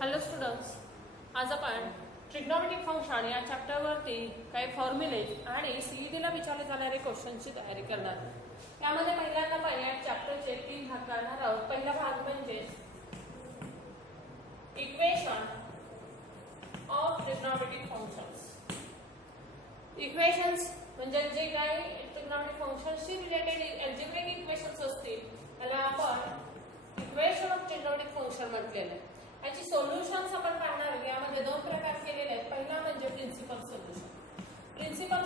Hello students, आज आपण trigonometric function या चॅप्टरवरती काही फॉर्म्युलेज आणि सीईटीला विचारले जाणारे क्वेश्चनची तयारी करणार. त्यामध्ये पहिल्यांदा आपण या चॅप्टरचे 3 भाग करणार आहोत. पहिला भाग म्हणजे equation of trigonometric functions. Equations म्हणजे जे काही ट्रिग्नोमेट्रिक फंक्शन्सशी रिलेटेड अल्जेब्रिक इक्वेशन्स असतील त्याला आपण इक्वेशन ऑफ ट्रिग्नोमेट्रिक फंक्शन म्हटलेलं आहे. याची सोल्युशन्स आपण पाहणार. यामध्ये 2 प्रकार केलेले आहेत. पहिला म्हणजे principal solution. Principal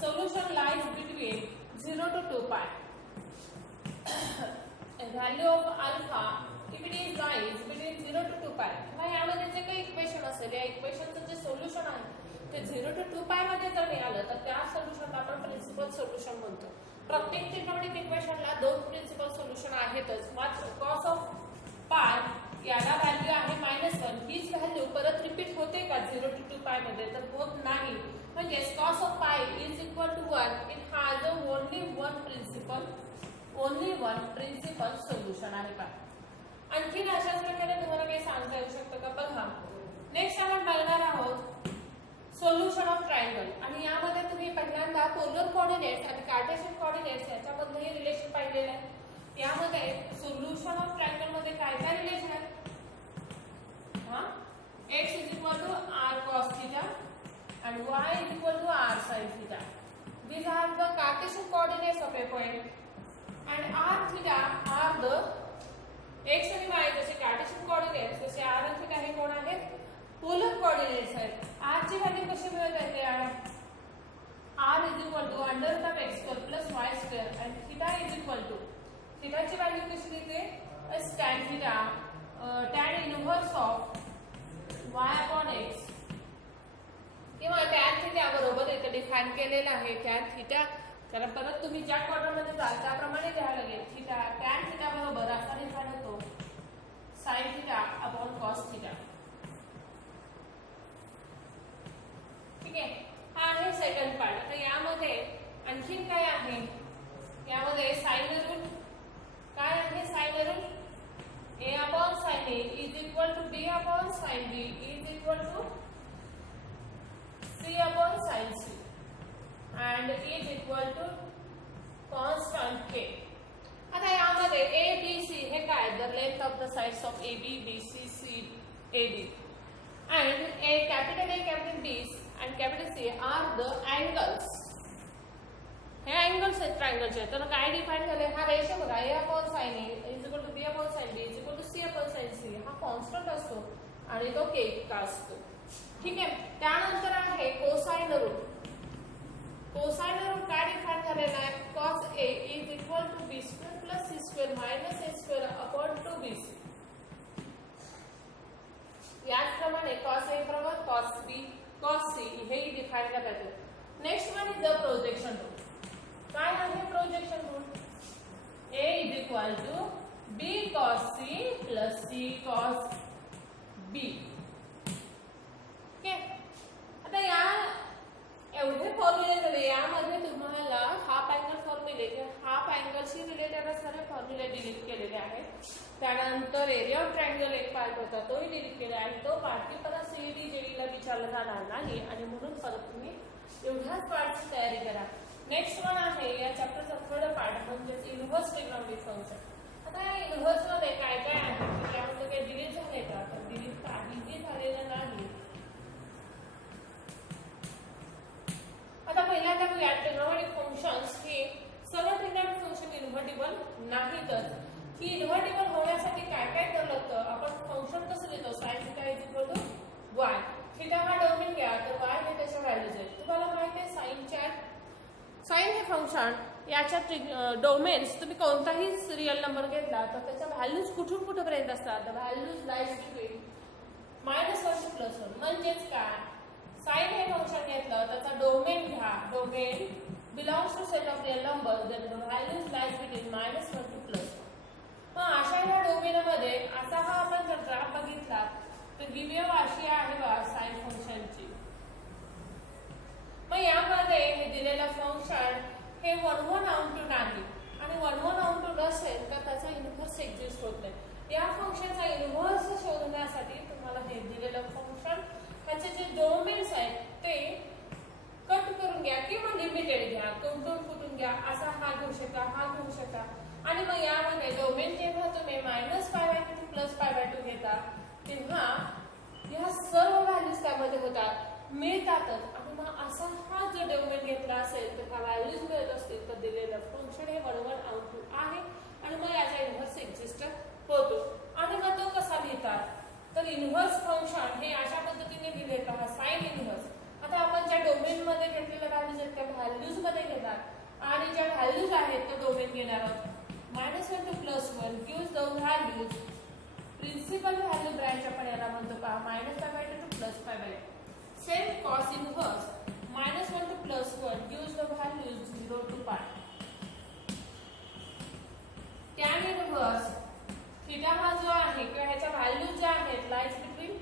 solution lies between 0 to 2 pi. Value of alpha if it is lies between 0 to 2 pi. किंवा यामध्ये जे काही इक्वेशन असेल या इक्वेशनचं जे सोल्युशन आहे ते 0 to 2 pi मध्ये जर मिळालं तर त्या सोल्युशनला आपण प्रिन्सिपल सोल्युशन म्हणतो. प्रत्येक ट्रिग्नोमेट्रिक इक्वेशनला 2 प्रिन्सिपल सोल्युशन आहेतच. cos ऑफ पाय याला व्हॅल्यू आहे -1. हीच व्हॅल्यू परत रिपीट होते का 0 to 2 पाय मध्ये? तर होत नाही. म्हणजे cos of pi is equal to 1. It has only one principal solution आहे का? आणखी अशाच प्रकारे तुम्हाला काही सांगता येऊ शकतं का? बघा, नेक्स्ट आपण बघणार आहोत सोल्युशन ऑफ ट्रायंगल. आणि यामध्ये तुम्ही पहिल्यांदा पोलर कोऑर्डिनेट्स आणि कार्टेशियन कोऑर्डिनेट्स याच्यामधलंही रिलेशन पाहिलेलं आहे. यामध्ये सोल्युशन ऑफ ट्रायंगल मध्ये काय काय रिलेशन आहे? x is equal to r cos theta and y is equal to r sin theta. These are the Cartesian coordinates of a point, and r theta are the x आणि y जसे Cartesian coordinates तसे r आणि theta हे कोण आहेत? Polar coordinates आहेत. r ची value कशी मिळत आहे? r is equal to under root of x square plus y square and theta is equal to theta ची व्हॅल्यू कशी देते? tan theta tan inverse of y upon x किंवा tan theta बरोबर इथे डिफाइन केलेलं आहे tan theta. कारण परत तुम्ही ज्या क्वाड्रंट मध्ये जाल त्याप्रमाणे लिहायला लागेल. थीटा tan theta बरोबर असा डिफाइन होतो sin theta upon cos theta. ठीक आहे, हा आहे सेकंड पार्ट. आता यामध्ये आणखीन काय आहे? यामध्ये साइन रूट काय आहे? Sign route a upon sin a is equal to b upon sin b is equal to c upon sin c and is equal to constant k. आता यामध्ये a b c हे काय? the length of the sides of a b b c c a d and a capital B and capital C are the angles. हे angles आहेत ट्रायंगलचे. तर काय define झाले? हा रेशो बघा, a upon sin a is equal to b upon sin b is equal to c upon sin c. हा constant असतो आणि तो k इतका असतो. ठीक आहे. त्यानंतर आहे कोसाइन रूट. कोसाइन रूट काय डिफाइन झालेला आहे? cos a is equal to b square plus c square minus a square upon 2bc. याचप्रमाणे cos a बरोबर cos b cos c हे डिफाइन करतात. Next one is the projection root. काय आहे projection root? a is equal to b cos c plus c cos b. Okay, आता या एवढे फॉर्म्युले झाले. यामध्ये तुम्हाला हाफ अँगल फॉर्म्युले हाफ अँगलशी रिलेटेड असणारे फॉर्म्युले डिलीट केलेले आहेत. त्यानंतर एरिया ऑफ ट्रायंगल एक पार्ट होता तोही डिलीट केला आणि तो पार्टची परत सीईटी जेईला विचारला जाणार नाही आणि म्हणून परत तुम्ही एवढ्याच पार्टची तयारी करा. नेक्स्ट वन आहे या चॅप्टरचा थर्ड पार्ट म्हणजे इनव्हर्स ट्रिग्नोमेट्रिक फंक्शन. आता या इनव्हर्स मध्ये काय काय आहे? त्यामध्ये काही डिलीट झाले का? तर डिलीट काहीही झालेलं नाही. आता पहिल्यांदा बघूया ट्रिग्नोमेट्रिक फंक्शन्स हे सर्व ट्रिग्नोमेट्रिक फंक्शन इन्व्हर्टिबल नाहीतच. ही इन्व्हर्टिबल होण्यासाठी काय काय करावं लागतं? आपण फंक्शन कसं लिहितो? sin θ is equal to y. Theta हा डोमेन घ्या तर y हे त्याच्या व्हॅल्यूज आहेत. तुम्हाला माहिती आहे साइन हे फंक्शन याच्या डोमेन्स तुम्ही कोणताही रिअल नंबर घेतला तर त्याच्या व्हॅल्यूज कुठून कुठेपर्यंत असतात? The values lies between -1 to +1. म्हणजेच काय? साइन हे फंक्शन घेतलं त्याचा डोमेन घ्या. Domain belongs to set of real number then the values lies between -1 to +1. मग अशा या डोमेनमध्ये असा हा आपण जर ग्राफ बघितला तर गिव्ह अशी आहे बा साइन फंक्शनची. मग यामध्ये हे दिलेलं फंक्शन हे 1 onto नाही आणि 1 onto नसेल तर त्याचा इन्व्हर्स एक्झिस्ट होत नाही. या फंक्शनचा इन्व्हर्स शोधण्यासाठी थिटा हा घेऊ शकता. आणि मग यामध्ये डोमेन जेव्हा तुम्ही -π/2 to +π/2 घेता तेव्हा या सर्व व्हॅल्यूज त्यामध्ये होतात मिळतातच. आणि मग असा हा जो डोमेन घेतला असेल तर हा व्हॅल्यूज मिळत असतील तर दिलेलं फंक्शन हे 1 आउटपुट आहे आणि मग याचा इन्व्हर्स एक्झिस्ट होतो. आणि मग तो कसा लिहितात तर इन्व्हर्स फंक्शन हे अशा पद्धतीने दिले पहा साइन इन्व्हर्स. आता आपण ज्या डोमेन मध्ये घेतलेल्या व्हॅल्यूज आहेत त्या व्हॅल्यूज मध्ये घेणार आणि ज्या व्हॅल्यूज आहेत तो डोमेन घेणार आहोत. -1 to +1 gives the values principal value branch आपण याला म्हणतो पहा -π/2 to +π/2. Same cos inverse -1 to +1 gives the values 0 to π. tan inverse theta हा जो आहे किंवा ह्याच्या व्हॅल्यूज ज्या आहेत लाईज बिटवीन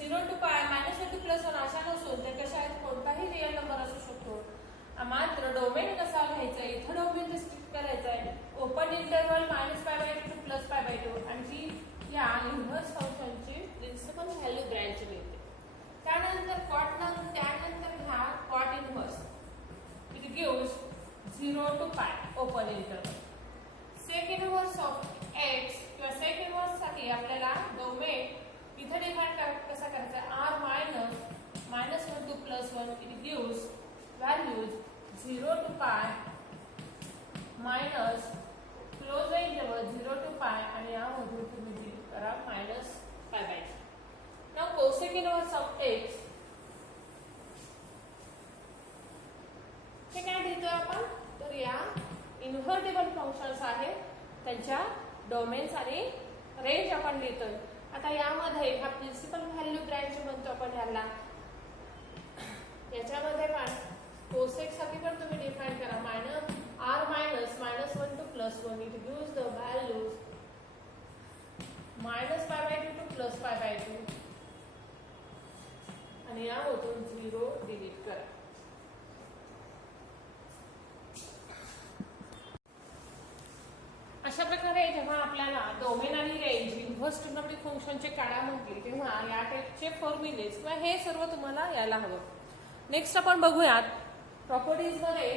0 to π -1 to +1 अशा नसून ते कशा आहेत कोणताही रिअल नंबर असू शकतो. मात्र डोमेन कसा घ्यायचा इथं डोमेन रिस्ट्रिक्ट करायचा आहे ओपन इंटरवल -π/2 to +π/2 आणि जी या इन्व्हर्स फंक्शनची प्रिन्सिपल व्हॅल्यू ब्रँच मिळते. त्यानंतर त्यानंतर घ्या cot inverse. It gives 0 to π open interval. Sec inverse of x किंवा सेक इन्व्हर्स साठी आपल्याला डोमेन इथे डिफाइन कसा करायचा r -1 to +1 it gives values 0 to π minus close interval 0 to π आणि यामधून तुम्ही डिलीट करा -π/2. Now cosec inverse of x हे काय देतो आपण तर या इन्व्हर्टेबल फंक्शन्स आहेत त्यांच्या डोमेन्स आणि रेंज आपण लिहितोय. आता यामध्ये हा प्रिन्सिपल व्हॅल्यू ब्रँच म्हणतो आपण याला. याच्यामध्ये पण कोसेक साठी पण तुम्ही डिफाइन करा -1 to +1 it gives the values -π/2 to +π/2 आणि यामधून 0 डिलीट करा. अशा प्रकारे जेव्हा आपल्याला डोमेन आणि रेंज इन्व्हर्स ट्रिग्नोमेट्रिक फंक्शनचे काढा म्हटले तेव्हा या टाइपचे फॉर्म्युलेज किंवा हे सर्व तुम्हाला यायला हवं. नेक्स्ट आपण बघूयात प्रॉपर्टीज मध्ये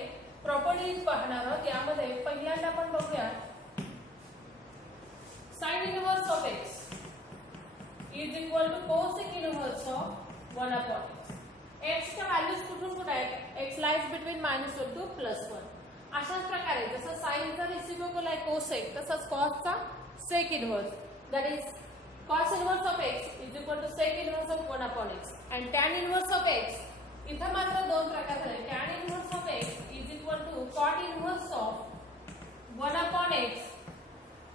प्रॉपर्टीज पाहणार आहोत. यामध्ये पहिल्यांदा आपण बघूयात sine inverse of x is equal to cosec inverse of 1/x. x च्या व्हॅल्यूज कुठून कुठे आहेत x लाइज बिटवीन -1 to +1. अशाच प्रकारे जसं साइनचा रेसिप्रोकल आहे कोसेक तसंच कॉसचा sec inverse that is cos inverse of x is equal to sec inverse of 1/x and tan inverse of x इथं मात्र दोन प्रकार झाले. tan inverse of x is equal to cot inverse of 1/x.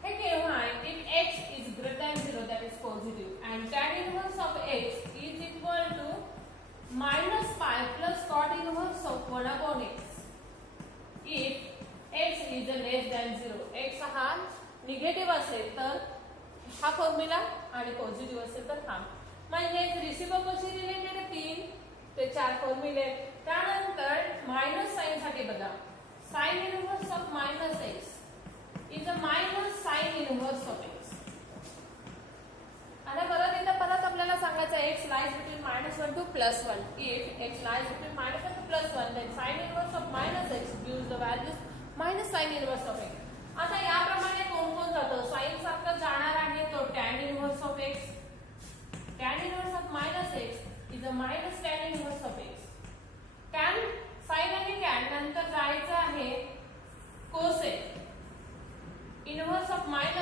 हे केव्हा आहे if x is greater than 0 that is positive and tan inverse of x is equal to -π plus cot inverse of 1/x if x is less than 0. x हा negative असेल तर हा formula आणि positive असेल तर हा. म्हणजे रेसिप्रोकलशी रिलेटेड 3 ते 4 फॉर्म्युले. त्यानंतर मायनस साइन साठी बघा sine inverse of -x is a minus sine inverse of x. आता परत आपल्याला सांगायचं x lies between -1 to +1. if x lies between -1 to +1 then sin inverse of -x gives the values -sin inverse of x. आता याप्रमाणे कोण कोण जातं sign सारखं जाणार आहे तो tan inverse of x. tan inverse of -x is a -tan inverse of x. tan sin आणि tan नंतर जायचं आहे cosec inverse of -x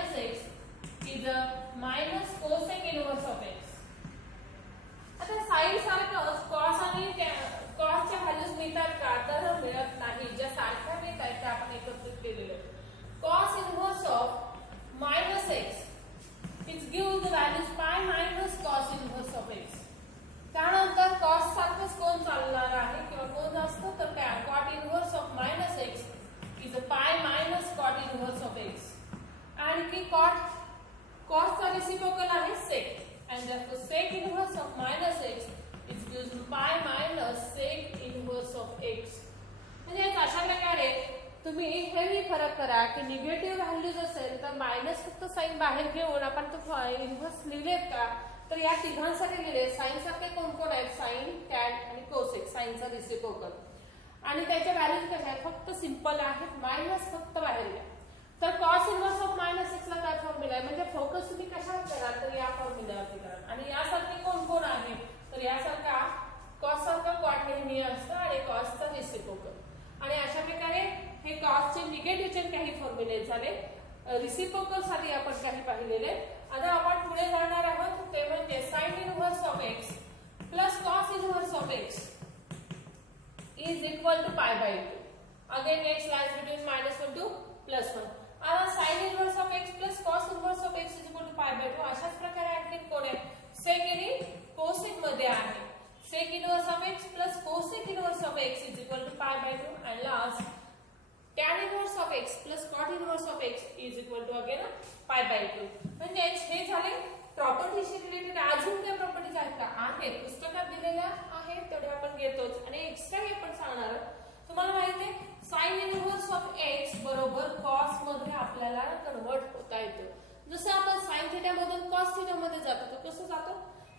is a -cosec inverse of x. आता साइन सारखं cos आणि cos च्या व्हॅल्यूज मिळतात का तर मिळत नाही. ज्या सारख्या मिळतात त्या आपण एकत्रित केलेले. cos inverse of -x it gives the values π cos inverse of x. त्यानंतर cos सारखंच कोण चालणार आहे किंवा कोण असतं तर काय cot inverse of -x is π cot inverse of x. आणखी cos चा रेसिप्रोकल आहे sec and therefore sec inverse of -x is gives π sec inverse of x. म्हणजे अशा प्रकारे तुम्ही हेही फरक करा की निगेटिव्ह व्हॅल्यूज असेल तर मायनस फक्त साइन बाहेर घेऊन आपण तो इन्व्हर्स लिहिलेत का तर या तिघांसाठी लिहिले. साइन सारखे कोण कोण आहेत साइन टॅन आणि कोसेक साइनचा रेसिप्रोकल आणि त्याच्या व्हॅल्यूज कशा आहेत फक्त सिंपल आहेत मायनस फक्त फॉर्म्युले झाले. रिसिप्रोकल साठी आपण काही पाहिलेले. आता आपण पुढे जाणार आहोत ते म्हणजे sine inverse of x plus cos inverse of x is equal to pi by 2. Again x lies between -1 to +1. आता sine inverse of x plus cos inverse of x is equal to pi by 2 अशाच प्रकारे आणखी कोण आहे सेक आणि cosec मध्ये आहे. Sec inverse of x plus cosec inverse of x is equal to pi by 2 and last tan inverse of x plus cot inverse of x is equal to again pi by 2. म्हणजे हे झाले प्रॉपर्टीशी related. अजून काय properties आहेत का? आहेत, पुस्तकात दिलेल्या आहेत तेवढे आपण घेतोच आणि एक्स्ट्रा हे पण सांगणार आहोत. तुम्हाला माहिती आहे sin इनव्हर्स ऑफ x बरोबर cos मध्ये आपल्याला कन्वर्ट होता येतो. जसं आपण sin थीटा मधून cos थीटा मध्ये जातो तर कसं जातो?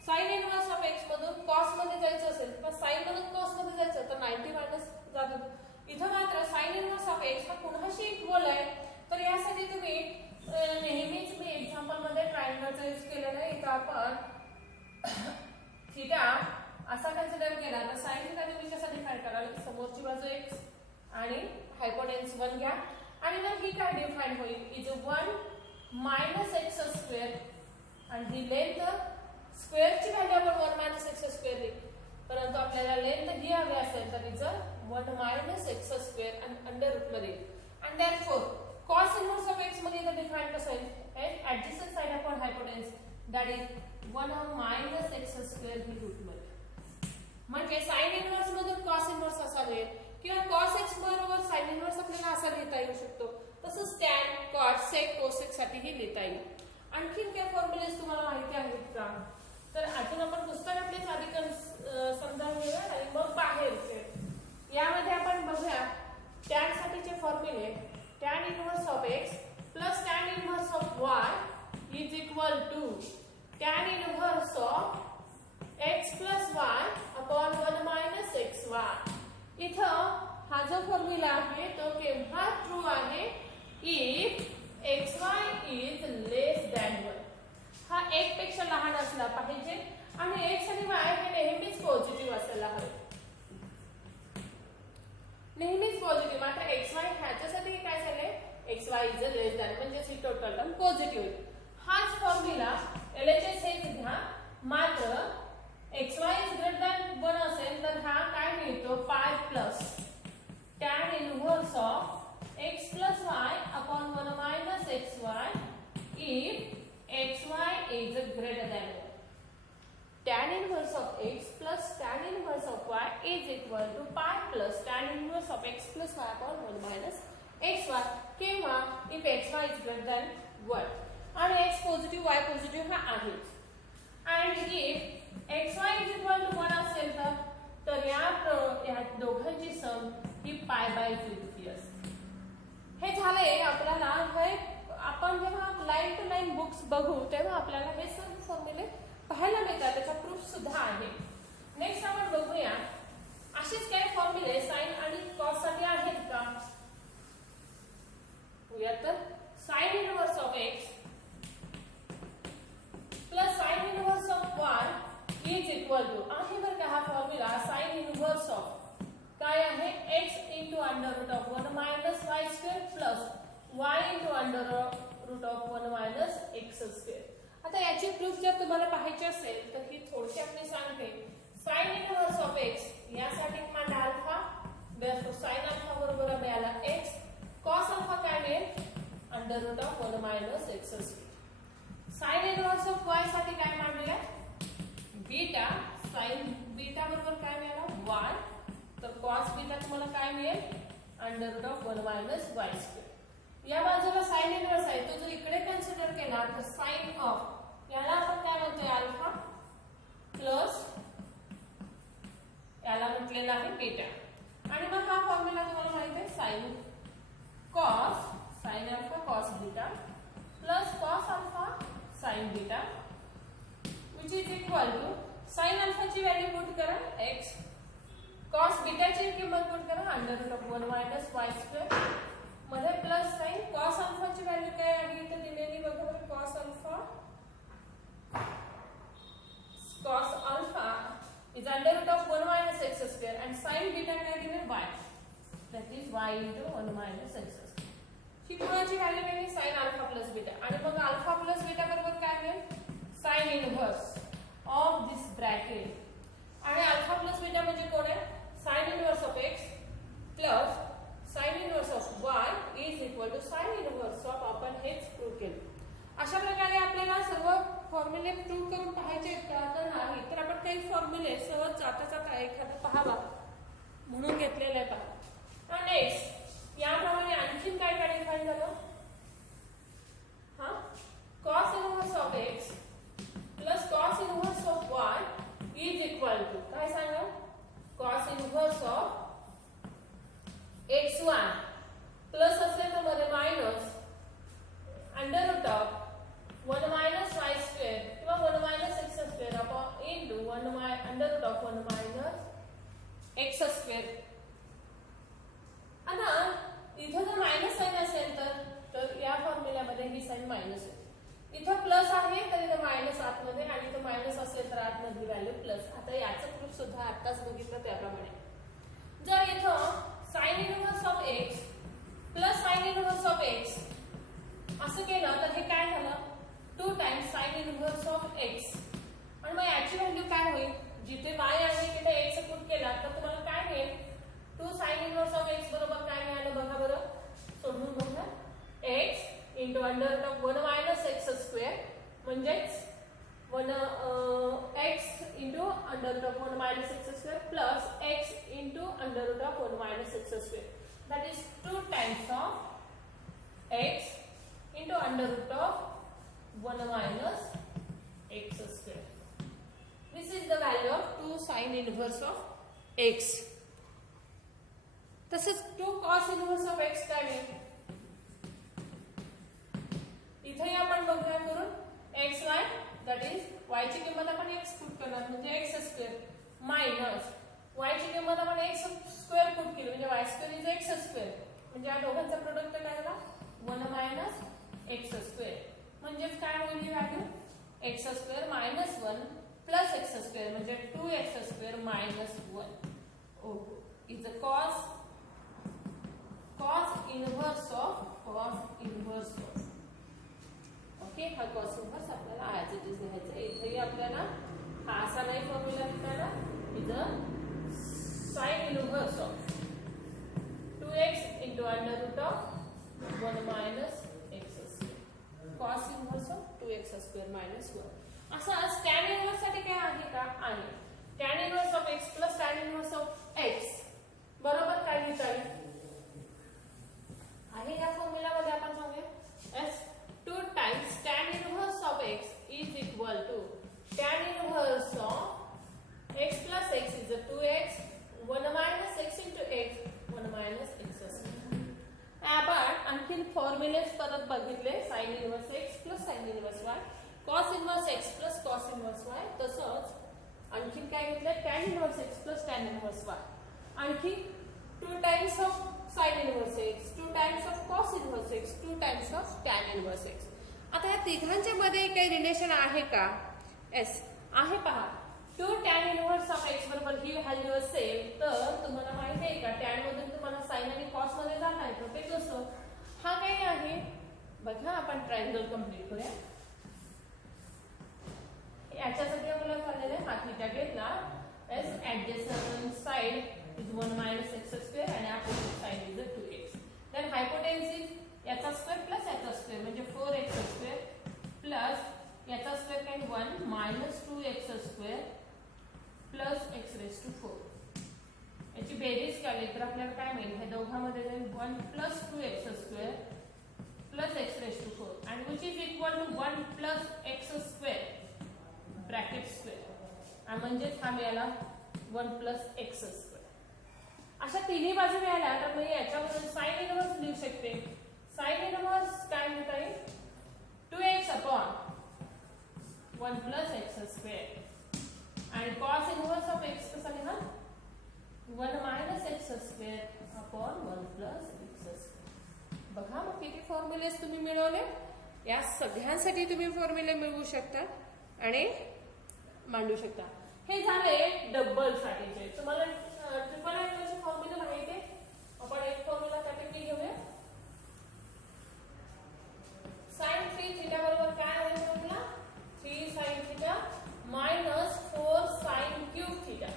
sin इनव्हर्स ऑफ x मधून cos मध्ये जायचं असेल किंवा sin मधून cos मध्ये जायचं तर 90 मायनस जातो. इथं मात्र साइन इनव्हर्स ऑफ x हा कुणाशी इक्वल आहे तर यासाठी तुम्ही नेहमीच मी एक्झाम्पल मध्ये ट्रायंगलचा यूज केलेला आहे. इथं आपण थीटा असा कन्सिडर केला तर साइन थीटा तुम्ही कसा डिफाइन कराल? समोरची बाजू x आणि हायपोटेन्स 1 घ्या आणि मग ही काय डिफाइन होईल? इज 1 मायनस एक्स स्क्वेअर आणि ही लेंथ स्क्वेअरची व्हॅल्यू आपण 1 मायनस एक्स स्क्वेअर लिहिली, परंतु आपल्याला लेंथ ही हवी असेल तर तिचं 1 मायनस एक्स स्क्वेअर आणि अंडर रूट मध्ये. आणि therefore cos inverse of x मध्ये इथं डिफाइन कसं आहे? Adjacent side upon hypotenuse that is 1 minus x square ही रूट मध्ये. म्हणजे साइन इनव्हर्स मधून cos इनव्हर्स असा मिळेल किंवा cos x बरोबर साइन इनव्हर्स आपल्याला असा लिहिता येऊ शकतो. तसंच tan, cot, sec, cosec साठी ही लिहिता येईल. आणखीन काय फॉर्म्युलेज तुम्हाला माहिती आहेत का? तर अजून आपण पुस्तकातलेच आधी समजावून घेऊया आणि मग बाहेरचे. यामध्ये आपण बघूया tan साठीचे फॉर्म्युले. tan inverse of x plus tan inverse of y is equal to tan inverse of x plus y upon 1 minus xy. इथं हा जो फॉर्म्युला आहे तो केव्हा ट्रू आहे? If xy is less than 1. हा 1 पेक्षा लहान असला पाहिजे आणि x आणि y हे नेहमीच पॉझिटिव्ह असायला हवे. नेहमीच पॉझिटिव्ह. मात्र xy ह्याच्यासाठी काय झाले? xy इज लेस दॅन म्हणजे ही टोटल टर्म पॉझिटिव्ह होईल. हाच फॉर्म्युला LHS हे घ्या. मात्र xy इज ग्रेटर दॅन 1 असेल तर हा काय मिळतो? पाय plus tan inverse of x plus y upon 1 minus xy if xy is greater than 1. Tan inverse of x plus tan inverse of y is equal to pi plus tan inverse of x plus y upon 1 minus xy. केव्हा? if xy is greater than 1 आणि x positive y positive हा आहे. and if xy is equal to 1 असेल तर या दोघांची सम ही पाय by 2 असते. हे झाले आपल्याला हे आपण जेव्हा लाईन टू लाईन बुक्स बघू तेव्हा आपल्याला हे सर्व फॉर्म्युले पाहायला मिळतात. त्याचा प्रूफ सुद्धा आहे. नेक्स्ट आपण बघूया असेच काही फॉर्म्युले साइन आणि कॉस साठी आहेत का? बघूया तर sine inverse of x plus sine inverse of y is equal to आहे बरं का. हा फॉर्म्युला साइन इनव्हर्स ऑफ काय आहे? x into under root of 1 minus y square plus y into under root of 1 minus x square. आता याची proof जर तुम्हाला पाहायची असेल तर ही थोडक्यात मी सांगते. साइन इनव्हर्स ऑफ x यासाठी मांडा अल्फा, देयरफॉर साइन अल्फा बरोबर मिळाला x. कॉस अल्फा काय मिळेल? Under root of 1 minus x square. Sine inverse of y साठी काय मांडलेला? बीटा. साइन बीटा बरोबर काय मिळाला? y. तर कॉस बीटा तुम्हाला काय मिळेल? Under root of 1 minus y square. या बाजूला साइन इनव्हर्स आहे तो जर इकडे कन्सिडर केला तर साइन ऑफ याला आपण काय म्हणतोय? अल्फा प्लस याला म्हटलेला आहे बीटा. आणि मग हा फॉर्म्युला तुम्हाला माहिती आहे sine cos sine alpha cos beta plus cos alpha sine beta which is equal to sine अल्फाची व्हॅल्यू पुट करा x, कॉस बीटाची किंमत पुट करा under root of 1 minus y square मध्ये प्लस साइन कॉस अल्फाची व्हॅल्यू काय आहे इथे दिलेली बघा बरं. Cos alpha is under root of 1 minus x square and sin beta काय दिले? y. That is y into 1 minus x square. ही बीटा म्हणजे कोण आहे? Sine inverse of x plus sine inverse of y is equal to sine inverse of, आपण हेच prove केलं. अशा प्रकारे आपल्याला सर्व फॉर्म्युले प्रूव्ह करून पाहायचे आहेत का? तर नाही. तर आपण काही फॉर्म्युले सहज जाता जाता एखादा पहावा म्हणून घेतलेले आहे पहा. नेक्स्ट याप्रमाणे आणखीन काय काय डिफाइन झालं? हा, cos inverse of x plus cos inverse of y is equal to काय सांगा? cos inverse of xy plus असेल तर मध्ये minus under root of 1 minus y square किंवा 1 minus x square upon into 1 under root of 1 minus x square. आता इथं जर minus sign असेल तर या फॉर्म्युल्यामध्ये ही साइन मायनस आहे. इथं प्लस आहे तर इथं मायनस आतमध्ये आणि इथं मायनस असेल तर आतमध्ये व्हॅल्यू प्लस. आता याचं प्रूफ सुद्धा आताच बघितलं त्याप्रमाणे. जर इथं sign inverse of x plus sine inverse of x असं केलं तर हे काय झालं? 2 times sign inverse of x. आणि मग याची व्हॅल्यू काय होईल? जिथे y आहे तिथे x पुट केला तर तुम्हाला काय मिळेल? 2 साइन इनवर्स ऑफ x बरोबर काय मिळालं बघा बरं, सोडून बघा. x into under root of 1 minus x square म्हणजेच 1x into under root of 1 minus x square plus x into under root of 1 minus x square. That is 2 times of x into under root of 1 minus x square. This is the value of 2 sin inverse of x. तसेच 2 cos inverse of x काय मिळेल? इथे आपण बघूया करून xy that is y ची किंमत आपण x पुट करणार म्हणजे x स्क्वेअर मायनस y ची किंमत आपण x स्क्वेअर पुट केली म्हणजे y square is x square म्हणजे या दोघांचा प्रोडक्ट काय झाला? 1 मायनस x स्क्वेअर म्हणजेच काय होईल ही value? x square minus 1 plus x square म्हणजे 2x square minus 1 is a cos inverse of okay. हा cos इनवर्स आपल्याला ऍज इट इज लिहायचं. इथेही आपल्याला हा असा नाही फॉर्म्युला लिहिताना is a sine inverse of 2x into under root of 1 minus cos inverse of 2x square minus 1. असं tan इनवर्स साठी काय आहे का? आहे. tan inverse of x plus tan inverse of x बरोबर काय लिहिता येईल? आहे या फॉर्म्युलामध्ये आपण सांगूया s 2 times tan inverse of x is equal to tan inverse of x plus x is 2x 1 minus x into x 1 minus x square. आपण आणखीन फॉर्म्युलेस परत बघितले. Sine inverse x plus sine inverse y, cos inverse x plus cos inverse y. तसंच आणखीन काय घेतलं? tan inverse x plus tan inverse y. आणखी 2 times of sine inverse x, 2 times of cos inverse x, 2 times of tan inverse x. आता या तिघांच्या मध्ये काही रिलेशन आहे का? एस आहे पहा. 2 tan इनवर्स ऑफ x बरोबर ही व्हॅल्यू असेल तर तुम्हाला माहिती आहे का tan मधून तुम्हाला साइन आणि कॉस मध्ये जाता येतं ते कसं? हा काय आहे बघा, आपण ट्रायंगल कंप्लीट करूया. याच्यासाठी आपल्याला चाललेलं आहे हा थीटा घेतला as adjacent side is 1 minus x square आणि opposite side is 2x. Then hypotenuse याचा स्क्वेअर प्लस याचा स्क्वेअर म्हणजे 4x स्क्वेअर प्लस याचा स्क्वेअर काही 1 minus 2x square plus x raise to 4. याची बेरीज केली तर आपल्याला काय मिळेल? हे दोघांमध्ये जाईल 1 plus 2x square plus x raise to 4 and which is equal to 1 plus x square bracket square म्हणजे हा मिळाला 1 plus x square. अशा तिन्ही बाजू मिळाल्या तर मी याच्यावरून साइन इनवर्स लिहू शकते. साइन इनवर्स काय लिहिता येईल? 2x upon 1 plus x square आणि cos इनवर्स ऑफ x कसा लिहा? 1 minus x square upon 1 plus x square. बघा मग किती फॉर्म्युलेस तुम्ही मिळवले. या सगळ्यांसाठी तुम्ही फॉर्म्युले मिळवू शकता आणि मांडू शकता. हे झाले डबल साठीचे. तुम्हाला ट्रिपल अँगलचे फॉर्म्युले माहिती आहे? आपण एक फॉर्म्युला त्यापैकी घेऊया. sin 3 थीटा बरोबर काय आहे formula? 3 sin theta minus 4 sin cube theta.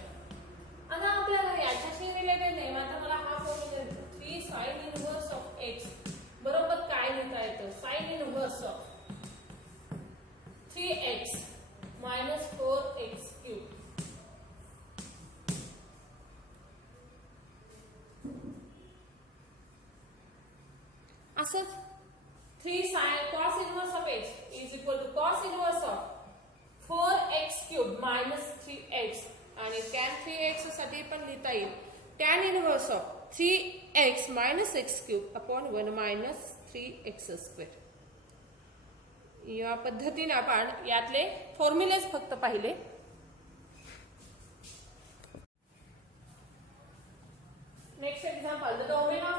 असंच 3 sin cos inverse of x is equal to cos inverse of 4x cubed minus 3x आणि tan 3x साठी पण लिहिता येईल tan inverse of 3x minus x cubed upon 1 minus 3x square. या पद्धतीने आपण यातले फॉर्म्युलेज फक्त पाहिले. Next example, the domain of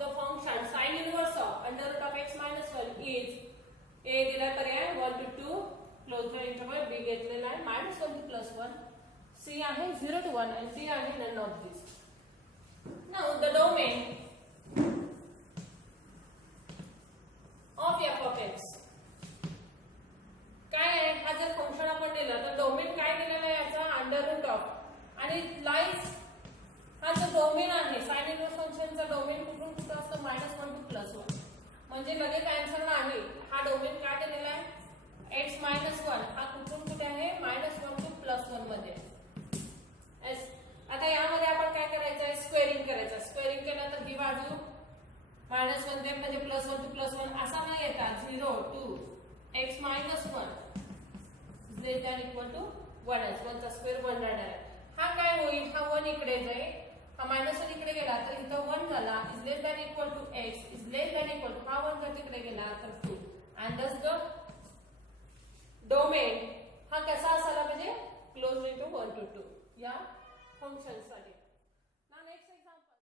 the function sin inverse of under root of x minus 1 is a दिला पर्याय 1 to 2 close the interval b घेतलेला आहे minus 1 to plus 1 c आहे 0 to 1 and d आहे none of these. Now the domain of f of x काय आहे हा जर फंक्शन आपण दिलं तर डोमेन काय दिलेला आहे याचा अंडर रूट ऑफ आणि लाईज हा जो डोमेन आहे साइन इनवर्स फंक्शनचा डोमेन कुठून कुठं असतं -1 to +1 म्हणजे लगेच आन्सर आहे हा डोमेन काय दिलेला आहे x -1 हा कुठून कुठे आहे -1 to +1 मध्ये. आता यामध्ये आपण काय करायचं आहे स्क्वेअरिंग करायचं. स्क्वेअरिंग केलं तर ही बाजू -1 ते म्हणजे +1 to +1 असा नाही येतात 0 to x -1 less than equal to 1 1 चा स्क्वेअर 1 राहणार आहे. हा काय होईल हा 1 इकडे जाईल हा -1 इकडे गेला तर इथं 1 झाला is less than equal to x is less than equal to हा 1 जर तिकडे गेला तर 2 and thus the domain हा कसा असायला पाहिजे close into 1 to 2 या फंक्शन साठी. Now next example.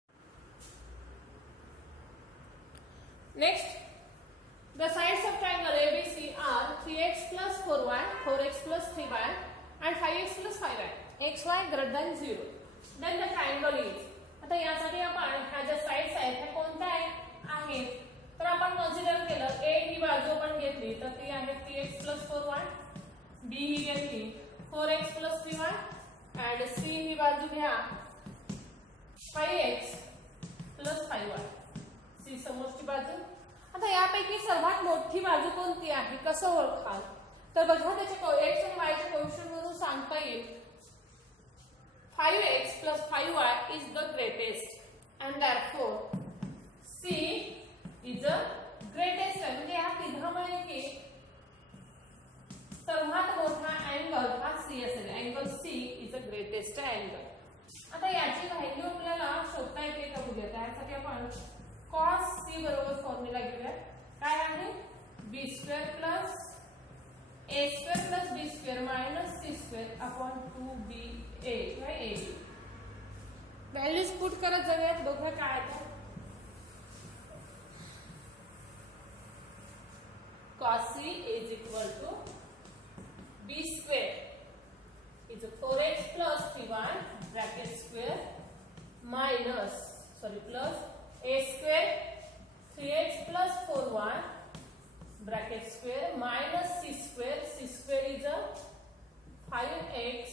Next, the sides of triangle ABC are 3x plus 4y, 4x plus 3y and 5x plus 5y. xy greater than 0. Then the triangle is. आता यासाठी आपण ह्या ज्या sides आहेत त्या कोणत्या आहेत तर आपण कन्सिडर केलं a ही बाजू आपण घेतली तर ती आहे 3x plus 4y, b ही घेतली 4x plus 3y and c ही बाजू घ्या 5x plus 5y. c समोरची बाजू. आता यापैकी सर्वात मोठी बाजू कोणती आहे कसं ओळखाल तर बघा त्याचे x आणि y चे कोएफिशिएंट वरून सांगता येईल 5x plus 5y is the greatest and therefore c is the greatest. म्हणजे या तिघांमध्ये की सर्वात मोठा अँगल हा c असेल. Angle c is the greatest angle. आता याची व्हॅल्यू आपल्याला शोधता येते का बघूया. त्यासाठी आपण cos c बरोबर फॉर्म्युला घेऊया. काय आहे b² plus a² plus b² minus c² upon 2ba किंवा ab. व्हॅल्यूज पुट करत जाऊयात बघूया काय आहे. cos c is equal to b² is 4x plus 3y bracket square minus plus a² 3x plus 4y bracket square minus c² is a 5x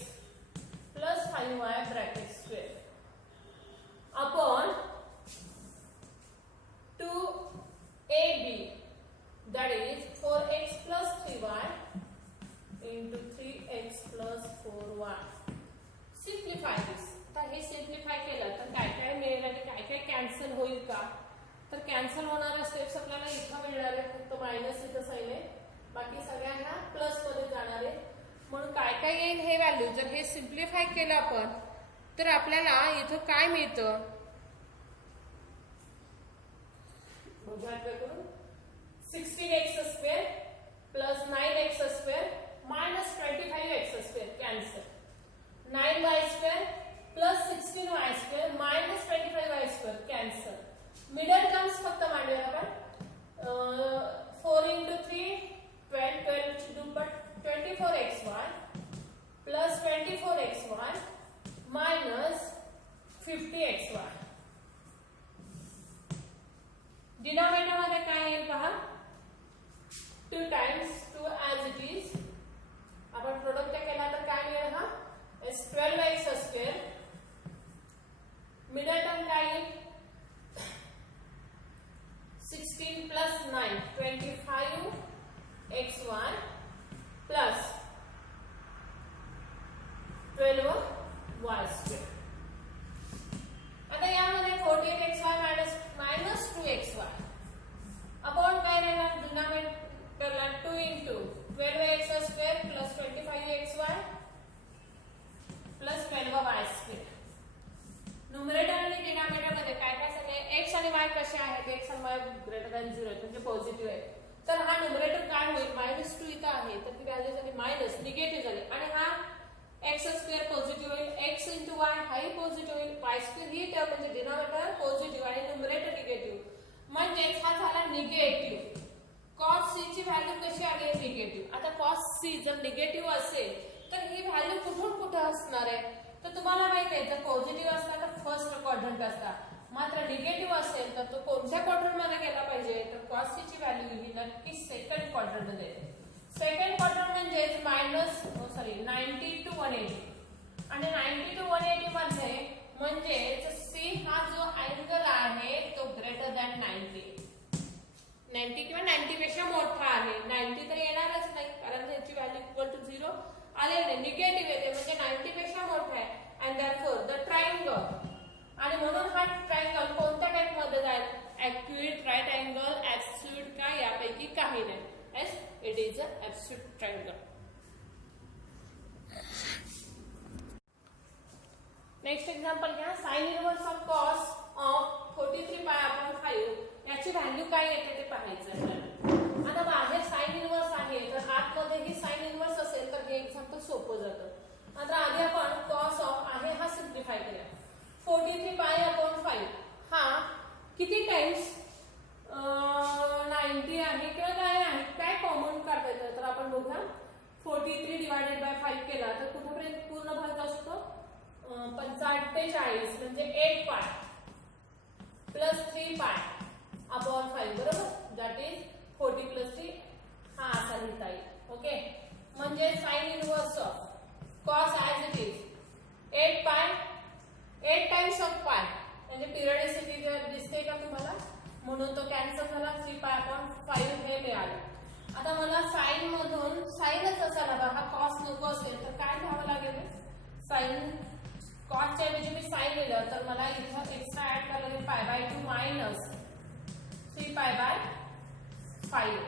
plus 5y bracket square upon 2ab that is 4x plus 3y into 3x plus 4y. Simplify this. आता हे simplify केलं तर काय काय मिळेल आणि काय काय कॅन्सल होईल का तर कॅन्सल होणाऱ्या स्टेप्स आपल्याला इथं मिळणार आहे फक्त मायनस इथं साइन आहे बाकी सगळ्या ह्या प्लस मध्ये जाणार आहे. म्हणून काय काय येईल हे व्हॅल्यू जर हे सिम्प्लिफाय केलं आपण तर आपल्याला इथं काय मिळतं बघूया करून 16x² plus 9x² minus 25x² cancel 9y² plus 16y² minus 25y² cancel. Middle terms फक्त मांडूया आपण 4 into 3 12 12 to but 24xy plus 24xy minus 50xy. Denominator मध्ये काय येईल पहा 2 times 2 as it is. आपण प्रोडक्ट केला तर काय मिळेल हा is 12x². मिडल टर्म काय येईल 16 plus 9 25xy plus 12y². आता यामध्ये 48xy minus 2xy पॉझिटिव्ह आहे. तर हा न्यूमरेटर काय होईल, -2 इथं आहे तर ती व्हॅल्यू झाली मायनस, निगेटिव्ह झाली. आणि हा एक्स स्क्वेअर पॉझिटिव्ह होईल, एक्स इंटू वाय हाही पॉझिटिव्ह होईल, वाय स्क्वेअर ही टर्म म्हणजे डिनॉमिनेटर पॉझिटिव्ह आणि न्यूमरेटर निगेटिव्ह. म्हणजेच हा झाला निगेटिव्ह. cos c ची व्हॅल्यू कशी आली, निगेटिव्ह. आता cos c जर निगेटिव्ह असेल तर ही व्हॅल्यू कुठून कुठे असणार आहे, तर तुम्हाला माहित आहे जर पॉझिटिव्ह असला तर फर्स्ट क्वाड्रंट असता, मात्र निगेटिव्ह असेल तर तो कोणत्या क्वाड्रंट मध्ये गेला पाहिजे, तर cos c ची व्हॅल्यू ही नक्की सेकंड क्वाड्रंट मध्ये. सेकंड क्वाड्रंट म्हणजे -90 to 180 आणि 90 to 180 मध्ये म्हणजे c हा जो अँगल आहे तो ग्रेटर दॅन 90 किंवा 90 पेक्षा मोठा आहे. 90 तर येणारच नाही कारण त्याची व्हॅल्यू इक्वल टू 0 आलेली नाही, निगेटिव्ह येते म्हणजे 90 पेक्षा मोठा आहे. अँड दॅरफॉर द ट्रायंगल, आणि म्हणून हा ट्रायंगल कोणत्या टाइप मध्ये जाईल, ॲक्युरेट राईट अँगल, ॲब्सोल्यूट का, यापैकी काही नाही. Yes, it is an absolute triangle. Next example घ्या. Sine inverse of cos of 43 pi upon 5 याची व्हॅल्यू काय येते ते पाहायचं आहे. आता बाहेर साइन इनवर्स आहे तर आतमध्येही साइन इनवर्स असेल तर हे एक्झाम्पल सोपं जातं. आता आधी आपण कॉस ऑफ आहे हा सिम्प्लिफाय करूया. 43 पाय अपॉन 5 हा किती टाइम्स 90 आहे किंवा काय आहे, काय कॉमन काढता येतं तर आपण बघा. 43 डिवायडेड बाय 5 केला तर कुठेपर्यंत पूर्ण भाग असतो, 45 म्हणजे 8 पाय प्लस 3 पाय अपॉन 5 बरोबर, दॅट इज 40 प्लस 3 हा असा लिहिता येईल. ओके, म्हणजे sign inverse of cos as it is 8 पाय 8 टाइम्स ऑफ पाय म्हणजे पिरियडिसिटी दिसते का तुम्हाला, म्हणून तो कॅन्सल झाला. 3 पाय अपॉन 5 हे मिळालं. आता मला साइन मधून साइनच असायला हवा, हा कॉस नको असेल तर काय घ्यावं लागेल, साइन कॉसच्या ऐवजी मी साइन लिहिलं तर मला इथं एक्स्ट्रा ऍड करायला लागेल पाय by 2 minus 3 pi by 5.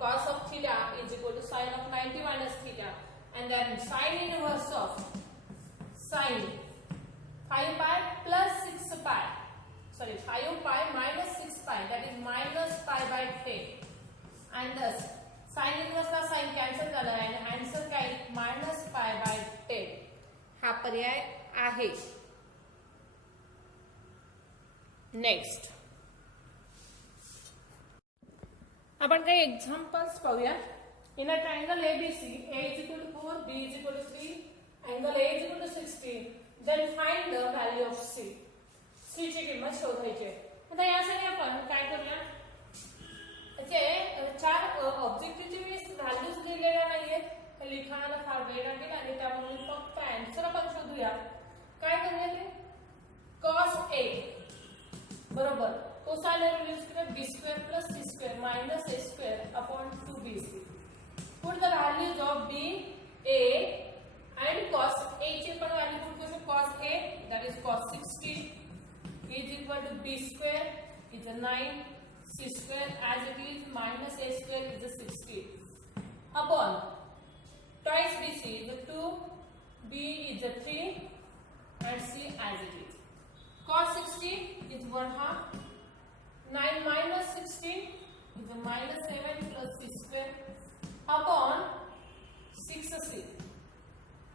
cos of theta is equal to sin of 90 minus theta, and then sin inverse of sin 5 pi plus 6 pi, 5 pi minus 6 pi, that is minus pi by 10, and thus sin inverse ला sin cancel झाला आणि answer काय minus pi by 10 हा पर्याय आहे. Next आपण काही examples पाहूया. In a triangle ABC, A is equal to 4, B is equal to 3, angle A is equal to 60, then find the value of C. C ची किंमत शोधायची आहे. आता यासाठी आपण काय करूया, त्याचे 4 ऑब्जेक्टिव्हचे व्हॅल्यूज दिलेल्या नाहीयेत, लिखाणाला फार वेळ लागेल आणि त्यामुळे फक्त आन्सर आपण शोधूया. काय करूया ते, cos A बरोबर कोसाइन रिलीज केलं b² plus c² minus a² upon 2bc. put the values of b, a and cos A ची पण व्हॅल्यू पुट करू. cos A that is cos 60 is equal to b² is a 9, c² as it is minus a² is a 60 upon twice bc is a 2, b is a 3 and c as it is. cos 60 is 1/2, 9 minus 16 is a minus 7 plus c² upon 6c.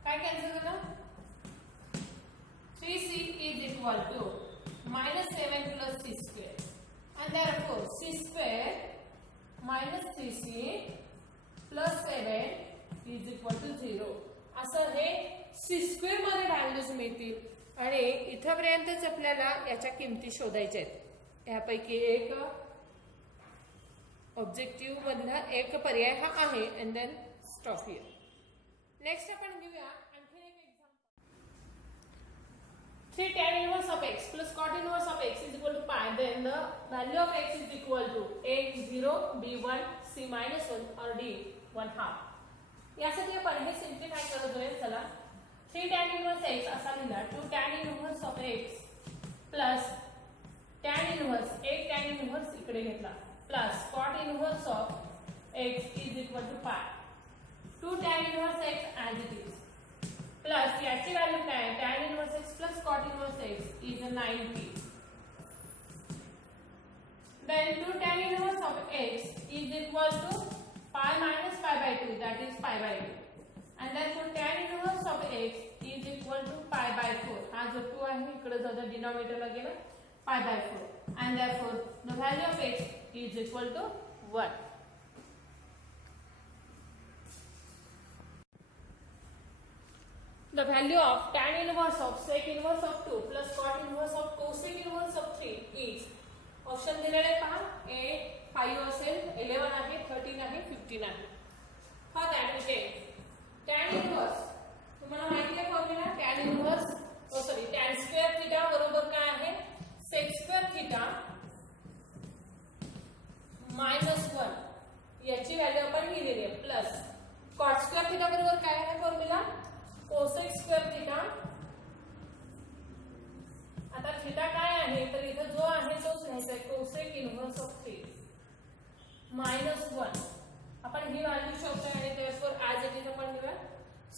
काय cancel झालं, 3c is equal to minus 7 plus c² and therefore c² minus 3c plus 7 is equal to 0. असं हे c² मध्ये values मिळतील आणि इथपर्यंतच आपल्याला याच्या किमती शोधायच्या आहेत. यापैकी एक ऑब्जेक्टिव्ह मधला एक पर्याय हा आहे and then stop here. Next आपण घेऊया आणखी एक example. 3 tan inverse of x plus cot inverse of x is equal to pi, then the value of x is equal to a 0, b 1, c minus 1 or d 1/2. यासाठी आपण हे simplify करत जाऊया. चला 3 tan inverse x असा लिहिला, 2 tan inverse of x plus tan inverse, एक tan inverse इकडे घेतला plus cot inverse of x is equal to pi, 2 tan inverse x as it is plus याची व्हॅल्यू काय, tan inverse x plus cot inverse x is a 90. then 2 tan inverse of x is equal to pi minus pi by 2, that is pi by 2. And therefore tan inverse of x is equal to pi by 4. हा जो 2 आहे इकडे जाता डिनॉमिनेटरला गेला pi by 4. And therefore the value of x is equal to 1. The value of tan inverse of sec inverse of 2 plus cot inverse of cosec inverse of 3 is option दिलेले पहा a 5 असेल 11 आहे 13 आहे 15 आहे. हा दॅट इज tan inverse तुम्हाला माहिती आहे formula tan inverse tan square theta बरोबर काय आहे sec square theta -1 याची व्हॅल्यू आपण लिहिलेली आहे प्लस cot square theta बरोबर काय आहे फॉर्म्युला cosec square theta. आता थीटा काय आहे तर इथे जो आहे तोच घ्यायचा आहे cosec inverse of 3 -1. आपण ही व्हॅल्यू शोधतो आणि therefore as it is आपण लिहूया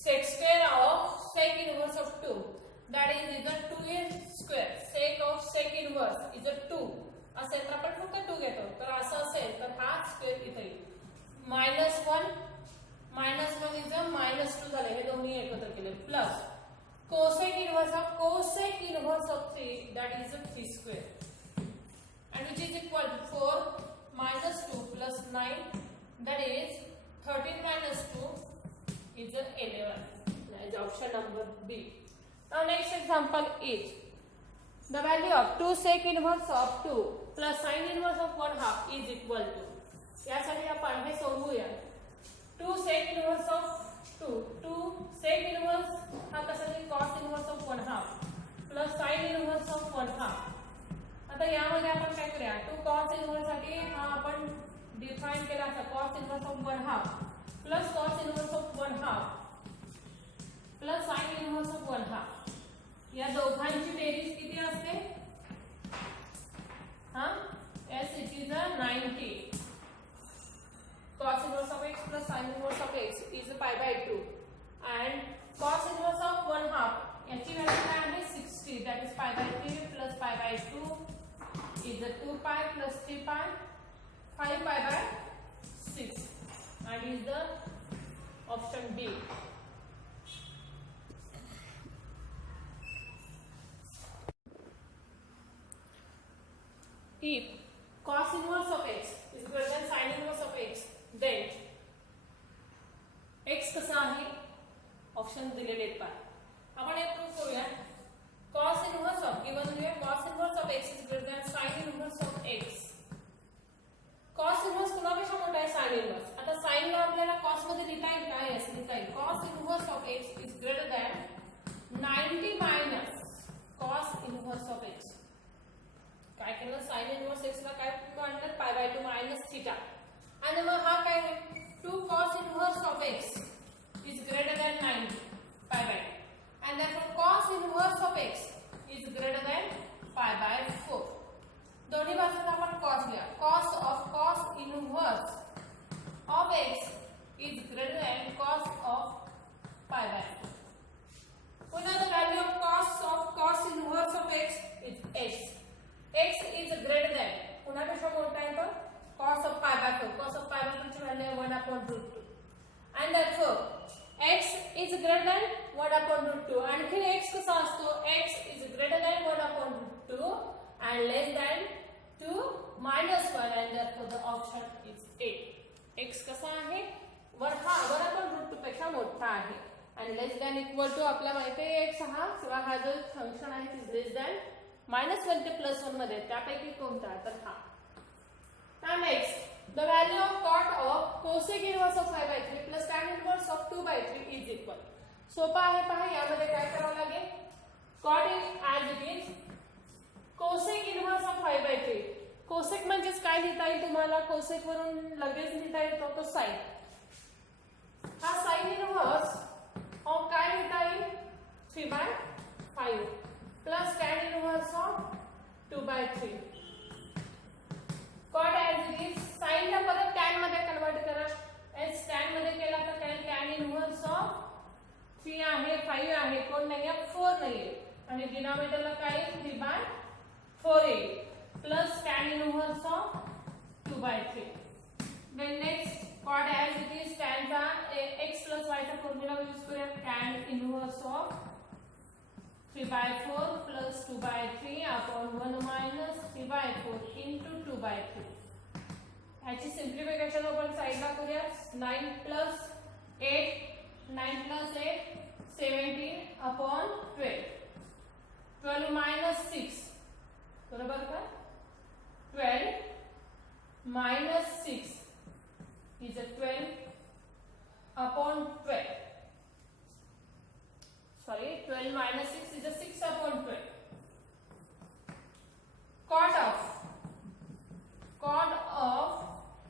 sec square of sec inverse of 2, that is the 2a square. sec of sec inverse is a 2 असेल तर आपण फक्त 2 घेतो. तर असं असेल तर हा स्क्वेअर इथे येईल -1 -1 इज अ -2 झाले हे दोन्ही एकत्र केले plus cosec inverse of 3, that is a 3 square, and which is equal to 4 minus 2 plus 9, that is 13 minus 2 is a 11. That is option number B. Now next example is the value of 2 sec inverse of 2 plus sin inverse of 1/2 is equal to. यासाठी आपण हे सोडवूया. 2 sec inverse of 2 sec inverse हा कसा आहे cos inverse of 1/2 plus sin inverse of 1/2. आता यामध्ये आपण काय करूया 2 cos inverse साठी हा आपण डिफाइन केला असा cos inverse of 1/2 plus cos inverse of 1/2 plus sin inverse of 1/2. या दोघांची बेरीज किती असते हा s it is a 90. cos inverse of x plus sin inverse of x is pi by 2 and cos inverse of 1/2 याची value काय आहे 60, that is pi by 3 plus pi by 2 is a 2 pi plus 3 pi 5 pi by 6 and is the option B. If cos inverse of x is greater than sin inverse of x, then x कसा आहे option दिलेले आहेत पहा आपण एक proof करूया. cos inverse of given here cos inverse of x is greater than sin inverse of x. cos inverse कुणापेक्षा मोठा आहे sin inverse. आता sin ला आपल्याला cos मध्ये लिहिता येईल काय असं लिहिता येईल cos inverse of x is greater than 90 minus cos inverse of x. काय केलं sin inverse x ला काय म्हणतात pi by 2 minus theta आणि मग हा काय आहे 2 cos inverse of x is greater than 90 pi by 2 and therefore cos inverse of x is greater than pi by 4. दोन्ही बाजूला आपण cos लिहा cos of cos inverse of x is greater than cos of pi by 4. पुन्हा the value of cos inverse of x is x. x is greater than कुणापेक्षा मोठा आहे तो cos of pi by 4. cos of pi by 4 ची value आहे 1/√2 and therefore x is greater than 1/√2. आणखी x कसा असतो x is greater than 1/√2 and less than 2 minus 1 and therefore the option is A. x कसा आहे 1/√2 पेक्षा मोठा आहे and less than equal to आपल्याला माहिती आहे x हा किंवा हा जो फंक्शन आहे इज लेस दॅन -1 ते +1 मध्ये त्यापैकी कोणता तर हा. Now next the value of cot of cosec inverse of 5/3 plus tan inverse of 2/3 is equal. सोपा आहे पहा यामध्ये काय करावं लागेल cot is as it is cosec inverse of 5/3. cosec म्हणजेच काय लिहिता येईल तुम्हाला cosec वरून लगेच लिहिता येतो तो sin. हा sin inverse of काय लिहिता येईल 3/5 plus tan inverse of 2/3. cot as it is sin ला परत tan मध्ये कन्वर्ट करा s tan मध्ये केला तर tan inverse of 3 आहे 5 आहे कोण नाही आहे 4 नाही आहे आणि डिनॉमिनेटरला काय 3/4 येईल plus tan inverse of by 3. Then next cot as it is tan चा x plus y चा फॉर्म्युला यूज करूया. tan inverse of 3 by 4 plus 2 by 3 upon 1 minus 3 by 4 into 2 by 3. ह्याची सिम्प्लिफिकेशन आपण साइडला करूया. 9 plus 8 17 upon 12. 12 minus 6 बरोबर का? 12 minus 6 is a 12 upon 12. Sorry, 12 minus 6 is a 6 upon 12. Cot of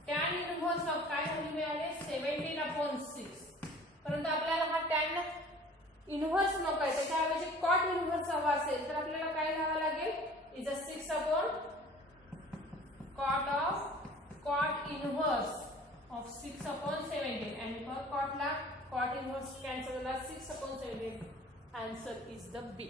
tan inverse of काय value मिळाले 17 upon 6. परंतु आपल्याला हा tan इनव्हर्स नको आहे, त्याच्याऐवजी कॉट इनव्हर्स हवा असेल तर आपल्याला काय लिहावं लागेल is a 6 upon cot inverse of 6 upon 17 and for cot inverse cancel झाला 6 upon 17. Answer is the B.